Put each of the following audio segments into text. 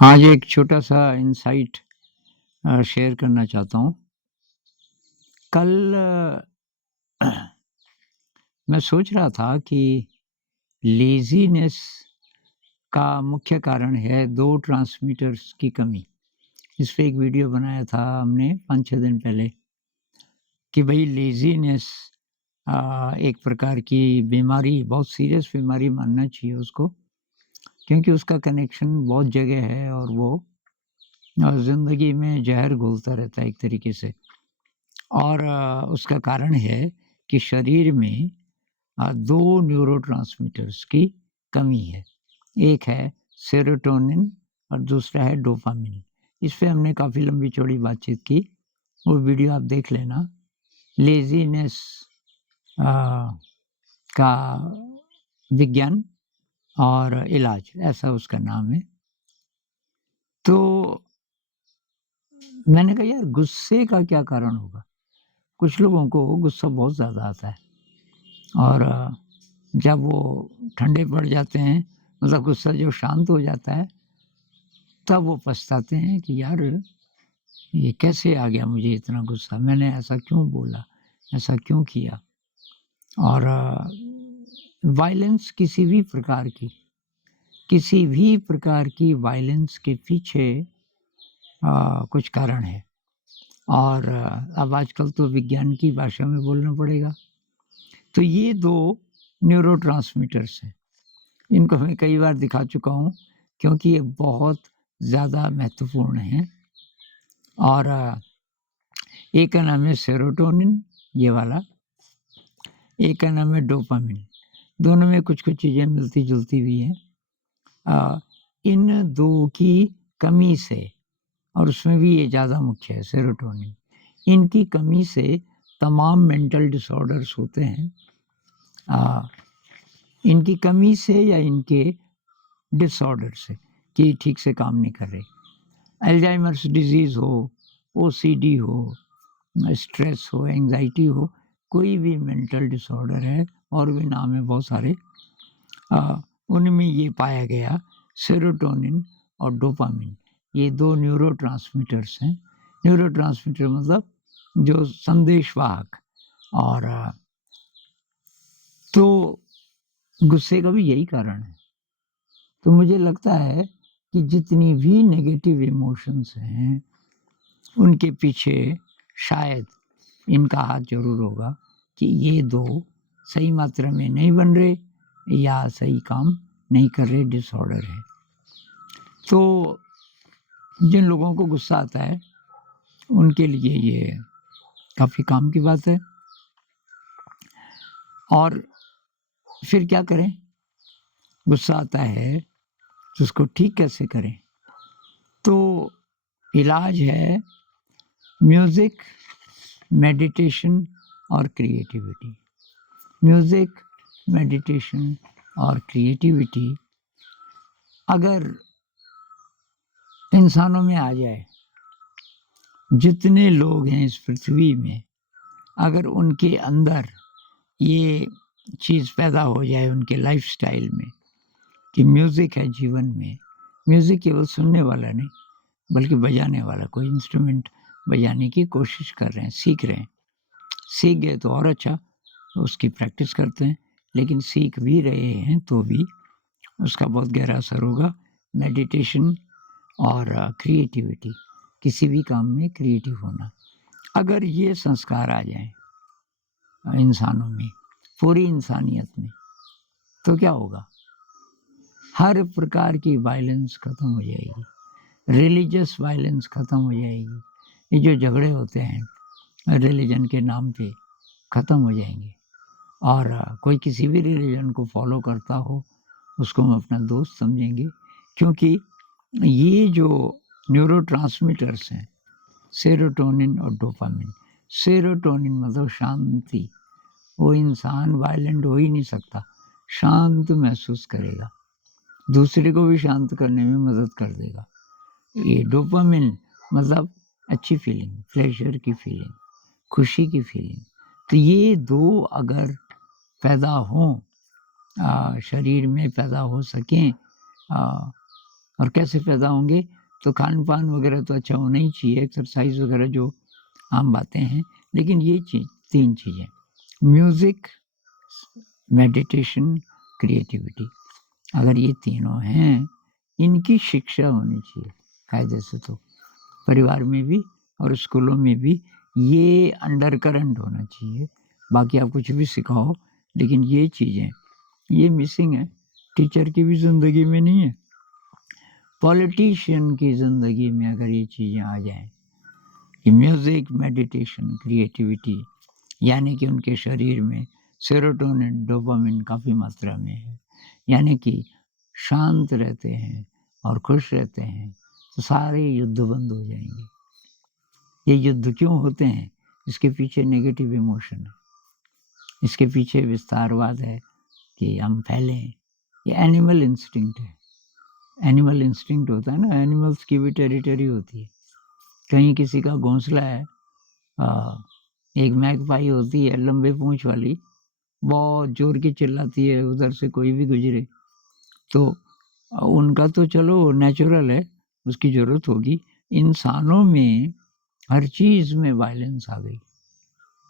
आज एक छोटा-सा इनसाइट शेयर करना चाहता हूँ। कल मैं सोच रहा था कि लेज़ीनेस का मुख्य कारण है 2 ट्रांसमीटर्स की कमी। इस पे एक वीडियो बनाया था हमने 5-6 दिन पहले कि भई लेज़ीनेस एक प्रकार की बीमारी, बहुत सीरियस बीमारी मानना चाहिए उसको, क्योंकि उसका कनेक्शन बहुत जगह है और वो ज़िंदगी में ज़हर घोलता रहता है एक तरीके से। और उसका कारण है कि शरीर में 2 न्यूरोट्रांसमीटर्स की कमी है। एक है सेरोटोनिन और दूसरा है डोपामाइन। इस पे हमने काफ़ी लंबी-चौड़ी बातचीत की, वो वीडियो आप देख लेना। लेज़ीनेस अ, का विज्ञान और इलाज, ऐसा उसका नाम है। तो मैंने कहा यार गुस्से का क्या कारण होगा? कुछ लोगों को गुस्सा बहुत ज़्यादा आता है और जब वो ठंडे पड़ जाते हैं, मतलब गुस्सा जब शांत हो जाता है, तब वो पछताते हैं कि यार ये कैसे आ गया मुझे इतना गुस्सा? मैंने ऐसा क्यों बोला? ऐसा क्यों किया? और वायलेंस किसी भी प्रकार की वायलेंस के पीछे कुछ कारण है और अब आजकल तो विज्ञान की भाषा में बोलना पड़ेगा। तो ये 2 न्यूरोट्रांसमीटर्स हैं। इनको मैं कई बार दिखा चुका हूँ क्योंकि ये बहुत ज़्यादा महत्वपूर्ण हैं और एक का नाम है सेरोटोनिन, ये वाला, एक का नाम है डोपामाइन। दोनों में कुछ-कुछ चीज़ें मिलती-जुलती भी हैं। इन 2 की कमी से, और उसमें भी ये ज़्यादा मुख्य है सेरोटोनिन, इनकी कमी से तमाम मेंटल डिसऑर्डर्स होते हैं। इनकी कमी से या इनके डिसऑर्डर से कि ठीक से काम नहीं कर रहे। अल्जाइमर्स डिज़ीज़ हो, ओसीडी हो, स्ट्रेस हो, एंग्ज़ायटी हो, कोई भी मेंटल डिसऑर्डर है और भी नाम है बहुत सारे, उनमें ये पाया गया सेरोटोनिन और डोपामाइन, ये 2 न्यूरोट्रांसमीटर्स हैं। न्यूरोट्रांसमीटर मतलब जो संदेशवाहक। और तो गुस्से का भी यही कारण है। तो मुझे लगता है कि जितनी भी नेगेटिव इमोशंस हैं, उनके पीछे शायद इनका हाथ ज़रूर होगा कि ये 2 सही मात्रा में नहीं बन रहे या सही काम नहीं कर रहे, डिसऑर्डर है। तो जिन लोगों को गुस्सा आता है, उनके लिए ये काफ़ी काम की बात है। और फिर क्या करें? गुस्सा आता है, तो उसको ठीक कैसे करें? तो इलाज है म्यूज़िक, मेडिटेशन और क्रिएटिविटी। म्यूज़िक, मेडिटेशन और क्रिएटिविटी अगर इंसानों में आ जाए, जितने लोग हैं इस पृथ्वी में, अगर उनके अंदर ये चीज़ पैदा हो जाए उनके लाइफ़स्टाइल में कि म्यूज़िक है जीवन में, म्यूज़िक केवल सुनने वाला नहीं, बल्कि बजाने वाला, कोई इंस्ट्रूमेंट बजाने की कोशिश कर रहे हैं, सीख रहे हैं। सीख गए तो और अच्छा, तो उसकी प्रैक्टिस करते हैं, लेकिन सीख भी रहे हैं तो भी उसका बहुत गहरा असर होगा। मेडिटेशन और क्रिएटिविटी, किसी भी काम में क्रिएटिव होना, अगर ये संस्कार आ जाएँ इंसानों में, पूरी इंसानियत में, तो क्या होगा? हर प्रकार की वायलेंस खत्म हो जाएगी, रिलीजियस वायलेंस खत्म हो जाएगी। ये जो झगड़े होते हैं रिलीजन के नाम पे, खत्म हो जाएँगे। और कोई किसी भी रिलीजन को फॉलो करता हो, उसको हम अपना दोस्त समझेंगे, क्योंकि ये जो न्यूरोट्रांसमीटर्स हैं, सेरोटोनिन और डोपामाइन। सेरोटोनिन मतलब शांति, वो इंसान वायलेंट हो ही नहीं सकता, शांत महसूस करेगा, दूसरे को भी शांत करने में मदद कर देगा। ये डोपामाइन मतलब अच्छी फीलिंग, प्लेज़र की फीलिंग, खुशी की फीलिंग। तो ये 2 अगर पैदा हों, शरीर में पैदा हो सकें, और कैसे पैदा होंगे? तो खान-पान वगैरह तो अच्छा होना ही चाहिए, एक्सरसाइज़ वगैरह जो आम बातें हैं, लेकिन ये 3 चीज़ें म्यूज़िक, मेडिटेशन, क्रिएटिविटी अगर ये तीनों हैं, इनकी शिक्षा होनी चाहिए कायदे से तो। परिवार में भी और स्कूलों में भी ये अंडरकरंट होना चाहिए। बाकी आप कुछ भी सिखाओ, लेकिन ये चीज़ें, ये मिसिंग है। टीचर की भी ज़िंदगी में नहीं है, पॉलिटिशियन की ज़िंदगी में अगर ये चीज़ें आ जाएँ कि म्यूज़िक, मेडिटेशन, क्रिएटिविटी यानी कि उनके शरीर में सेरोटोनिन, डोपामाइन काफ़ी मात्रा में है, यानी कि शांत रहते हैं और खुश रहते हैं, तो सारे युद्ध बंद हो जाएँगे। ये युद्ध क्यों होते हैं? इसके पीछे नेगेटिव इमोशन है, इसके पीछे विस्तारवाद है कि हम फैलें, ये एनिमल इंस्टिंक्ट है। एनिमल इंस्टिंक्ट होता है ना, एनिमल्स की भी टेरिटरी होती है। कहीं किसी का घोंसला है, एक मैगपाई होती है लंबे पूँछ वाली, बहुत ज़ोर की चिल्लाती है, उधर से कोई भी गुज़रे, तो उनका तो चलो नेचुरल है, उसकी ज़रूरत होगी। इंसानों में हर चीज़ में वायलेंस आ गई,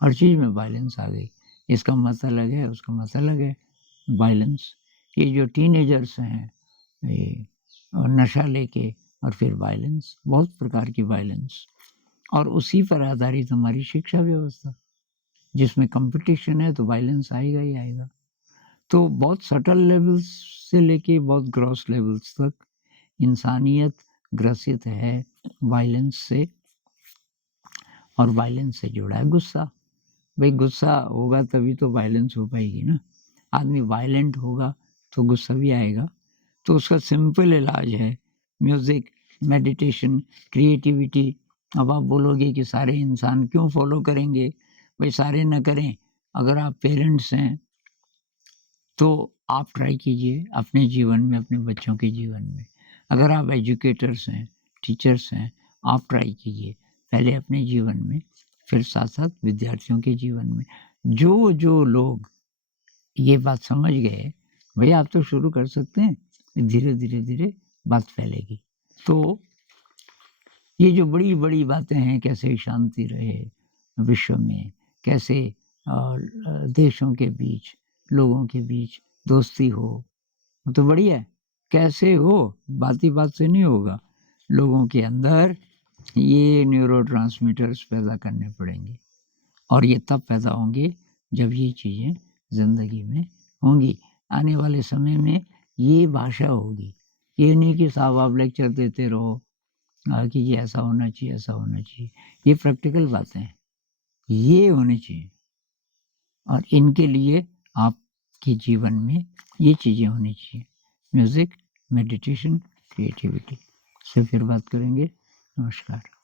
हर चीज़ में वायलेंस आ गई। इसका मत अलग है, उसका मत अलग है, वायलेंस। ये जो टीनेजर्स हैं, ये नशा लेके और फिर वायलेंस, बहुत प्रकार की वायलेंस और उसी पर आधारित हमारी शिक्षा व्यवस्था, जिसमें कॉम्पिटिशन है तो वायलेंस आएगा ही आएगा। तो बहुत सटल लेवल्स से लेके बहुत ग्रॉस लेवल्स तक इंसानियत ग्रसित है वायलेंस से और वायलेंस से जुड़ा है गुस्सा। भाई गुस्सा होगा तभी तो वायलेंस हो पाएगी ना। आदमी वायलेंट होगा तो गुस्सा भी आएगा। तो उसका सिंपल इलाज है म्यूज़िक, मेडिटेशन, क्रिएटिविटी। अब आप बोलोगे कि सारे इंसान क्यों फॉलो करेंगे? भाई सारे ना करें, अगर आप पेरेंट्स हैं तो आप ट्राई कीजिए अपने जीवन में, अपने बच्चों के जीवन में। अगर आप एजुकेटर्स हैं, टीचर्स हैं, आप ट्राई कीजिए पहले अपने जीवन में, फिर साथ-साथ विद्यार्थियों के जीवन में। जो लोग ये बात समझ गए, भई आप तो शुरू कर सकते हैं, धीरे-धीरे बात फैलेगी। तो ये जो बड़ी-बड़ी बातें हैं, कैसे शांति रहे विश्व में, कैसे देशों के बीच, लोगों के बीच दोस्ती हो, तो बढ़िया है। कैसे हो? बात ही बात से नहीं होगा। लोगों के अंदर ये न्यूरोट्रांसमीटर्स पैदा करने पड़ेंगे और ये तब पैदा होंगे जब ये चीज़ें ज़िंदगी में होंगी। आने वाले समय में ये भाषा होगी। ये नहीं कि साहब आप लेक्चर देते रहो कि ये ऐसा होना चाहिए, ऐसा होना चाहिए। ये प्रैक्टिकल बातें हैं। ये होनी चाहिए और इनके लिए आपके जीवन में ये चीज़ें होनी चाहिए। Music, meditation, creativity. से फिर बात करेंगे। नमस्कार।